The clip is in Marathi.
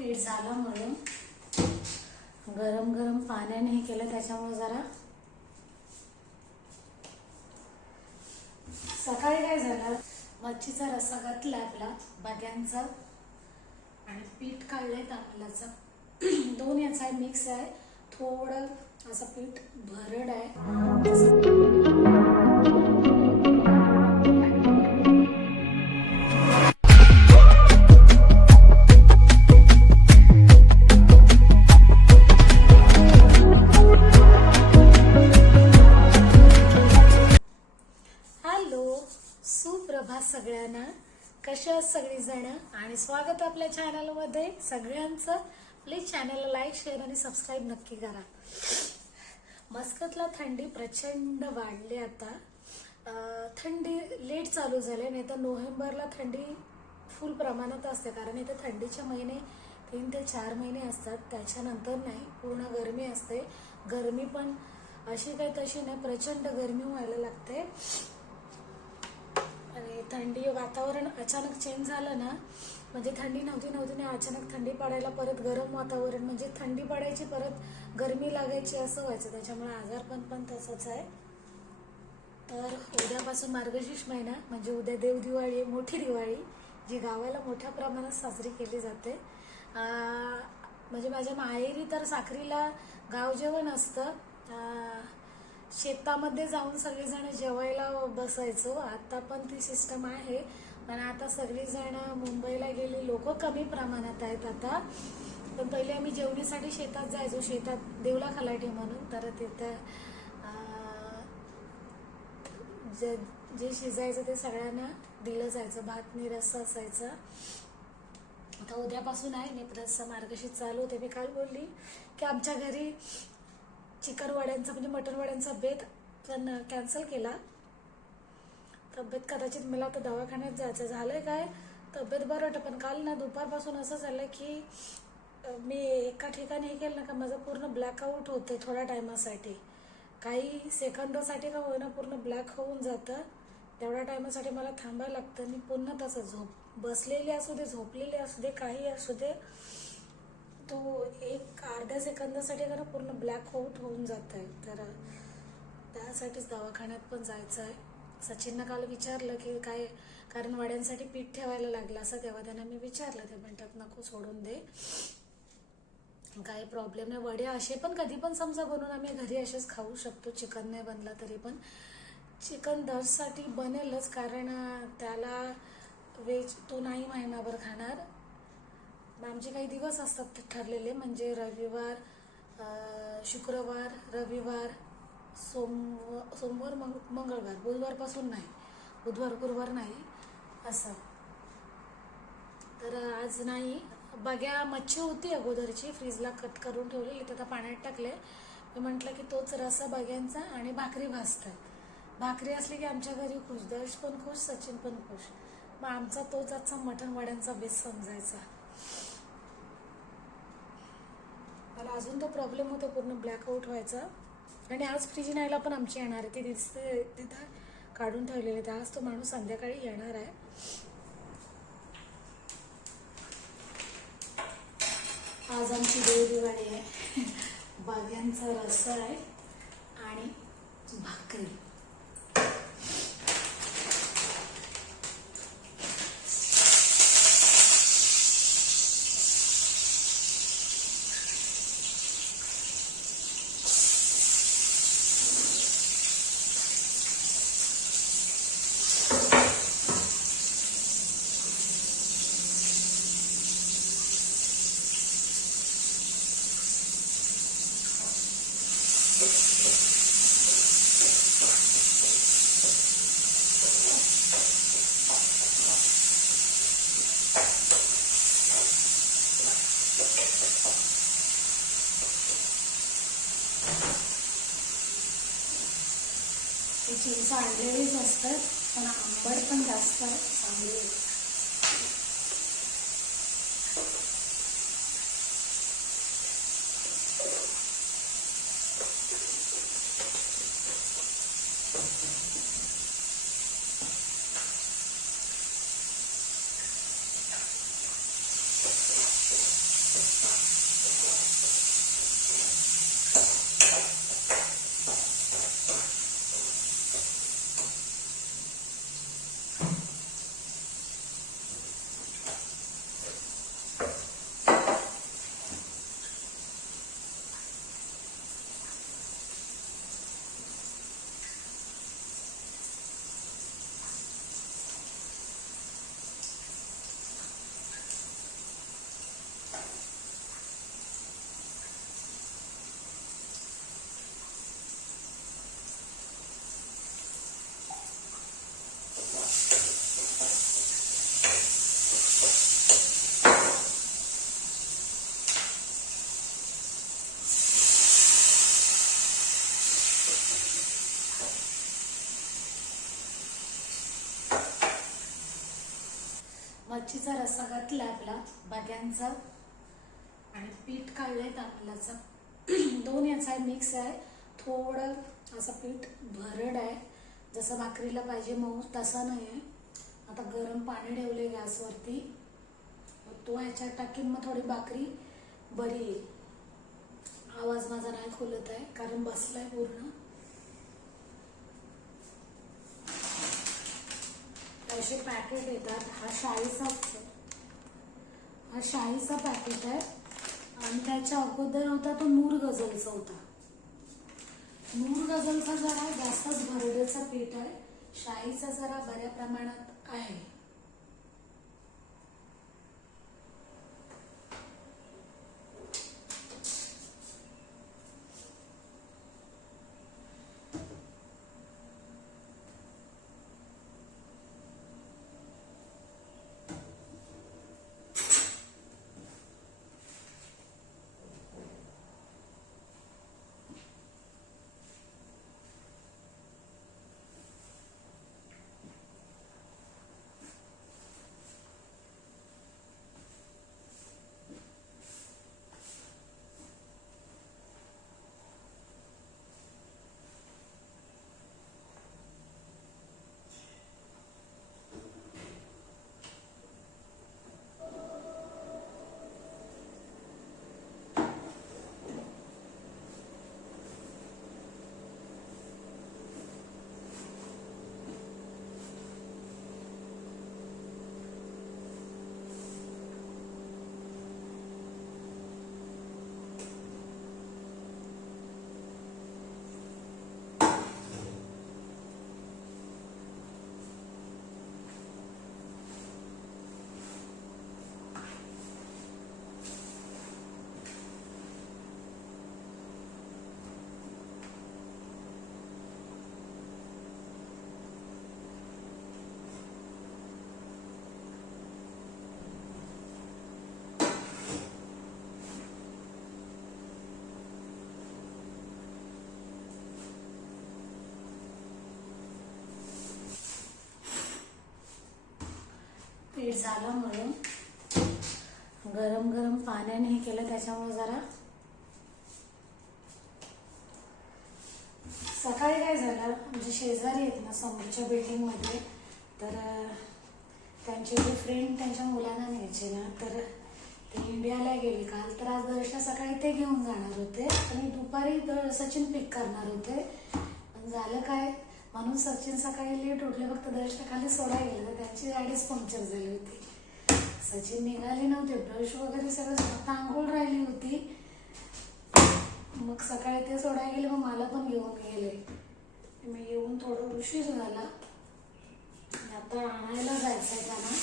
पीठ झालं मळून गरम गरम पाण्याने हे केलं त्याच्यामुळे जरा सकाळी काय झालं? मच्छीचा रस्सा घातला आपला बाग्यांचा. आणि पीठ काढलंय तांदळाचं. दोन याचा आहे मिक्स आहे. थोडं असं पीठ भरड आहे. सगळ्यांना. कशा आहात सगळीजण? आणि स्वागत आपल्या चॅनलमध्ये सगळ्यांचं प्लीज चॅनलला लाईक शेअर आणि सबस्क्राईब नक्की करा. मस्कतला थंडी प्रचंड वाढली आता. थंडी लेट चालू झाली नाही तर नोव्हेंबरला थंडी फुल प्रमाणात असते. कारण इथे थंडीचे महिने तीन ते चार महिने असतात. त्याच्यानंतर नाही पूर्ण गरमी असते. गरमी पण अशी काही तशी नाही. प्रचंड गरमी व्हायला लागते. आणि थंडी वातावरण अचानक चेंज झालं ना म्हणजे थंडी नव्हती नव्हती ना अचानक थंडी पडायला परत गरम वातावरण म्हणजे थंडी पडायची परत गरमी लागायची असं व्हायचं. त्याच्यामुळे आजारपण पण तसंच आहे. तर उद्यापासून मार्गशीर्ष महिना म्हणजे उद्या देव दिवाळी आहे मोठी दिवाळी जी गावाला मोठ्या प्रमाणात साजरी केली जाते. म्हणजे माझ्या माहेरी तर साखरीला गाव जेवण असतं. शेतामध्ये जाऊन सगळेजण जेवायला बसायचो. आता पण ती सिस्टम आहे. पण आता सगळीजण मुंबईला गेले लोक कमी प्रमाणात आहेत आता. पण पहिले आम्ही जेवणीसाठी शेतात जायचो शेतात देवला खलाटी म्हणून. तर तिथं जे जे शिजायचं ते सगळ्यांना दिलं जायचं. भात आणि असायचं. असायचा आता उद्यापासून आहे. मी रस्सा मार्गशीर चालू होते. मी काल बोलली की आमच्या घरी चिकनवाड्यांचा म्हणजे मटनवाड्यांचा बेत त्यांना कॅन्सल केला. तब्येत कदाचित मला आता दवाखान्यात जायचं झालंय काय? तब्येत बरं वाटतं पण काल ना दुपारपासून असं झालं की मी एका ठिकाणी हे केलं ना का माझं पूर्ण ब्लॅकआउट होतं थोड्या टायमासाठी. काही सेकंदासाठी का होईना पूर्ण ब्लॅक होऊन जातं. तेवढ्या टायमासाठी मला थांबायला लागतं. आणि पुन्हा तसं झोप बसलेली असू दे झोपलेली असू दे काही असू दे तो एक अर्ध्या सेकंदासाठी जरा पूर्ण ब्लॅक आउट होऊन जात आहे तर त्यासाठीच दवाखान्यात पण जायचं आहे सचिननं काल विचारलं की काय कारण वड्यांसाठी पीठ ठेवायला लागलं असं तेव्हा त्यांना मी विचारलं. ते म्हणतात नको सोडून दे. काही प्रॉब्लेम नाही. वडे असे पण कधी पण समजा बनवून आम्ही घरी असेच खाऊ शकतो. चिकन नाही बनला तरी पण. चिकन दर्ससाठी बनेलच कारण त्याला व्हेज तो नाही महिनाभर खाणार. मग आमचे काही दिवस असतात ते ठरलेले म्हणजे रविवार शुक्रवार रविवार सोम सोमवार मंग मंगळवार बुधवारपासून नाही बुधवार गुरुवार नाही असं. तर आज नाही. बघ्या मच्छी होती अगोदरची फ्रीजला कट करून ठेवलेली तर आता पाण्यात टाकले. मी म्हटलं की तोच रसा बघ्यांचा आणि भाकरी भाजतात भाकरी असली की आमच्या घरी खुश दर्श पण खुश सचिन पण खुश. मग आमचा तोच आजचा मटण वड्यांचा बेस समजायचा. मला अजून तो प्रॉब्लेम होतो पूर्ण ब्लॅकआउट व्हायचा. आणि आज फ्रीज न्यायला पण आमची येणार आहे. ती दिसते तिथं काढून ठेवलेले तर आज तो माणूस संध्याकाळी येणार आहे. आज आमची देवदिवाळी आहे. बाग्यांचा रस्सा आहे. आणि भाकरी. चिंच आणलेलीच असतात पण आंबट पण जास्त चांगली गव्हाचीचा रस्सा घातला आपला बघ्यांचा आणि पीठ काढलंय तांदळाचं. दोन याचा मिक्स आहे. थोडं असं पीठ भरड आहे. जसं भाकरीला पाहिजे मऊ तसा नाही आहे आता गरम पाणी ठेवले गॅसवरती. तो ह्याच्यात टाकीन मग थोडी भाकरी बरी येईल. आवाज माझा नाही खोलत आहे कारण बसलाय पूर्ण. असे पॅकेट येतात. हा शाईचा असतो हा शाईचा पॅकेट आहे. आणि त्याच्या अगोदर होता तो नूर गझलचा होता. नूर गझलचा जरा जास्तच भरडेचा पीठ आहे. शाहीचा जरा बऱ्या प्रमाणात आहे. पीठ झालं म्हणून. गरम गरम पाण्याने हे केलं त्याच्यामुळे जरा. सकाळी काय झालं म्हणजे शेजारी आहेत ना समोरच्या बिल्डिंगमध्ये तर त्यांचे जे फ्रेंड त्यांच्या मुलांना न्यायचे ना तर ते इंडियाला गेले काल. तर आज दर्शना सकाळी ते घेऊन जाणार होते. आणि दुपारी सचिन पिक करणार होते. पण झालं काय म्हणून सचिन सकाळी लेट उठले फक्त दर्शना खाली सोडा गेलं तर त्यांची गाडीच पंक्चर झाली होती. सचिन निघाले नव्हते ब्रश वगैरे सगळं फक्त आंघोळ राहिली होती. मग सकाळी ते सोडायला गेले मग मला पण घेऊन गेले. मी येऊन थोडं उशीर झाला. आता आणायला जायचं आहे त्यांना.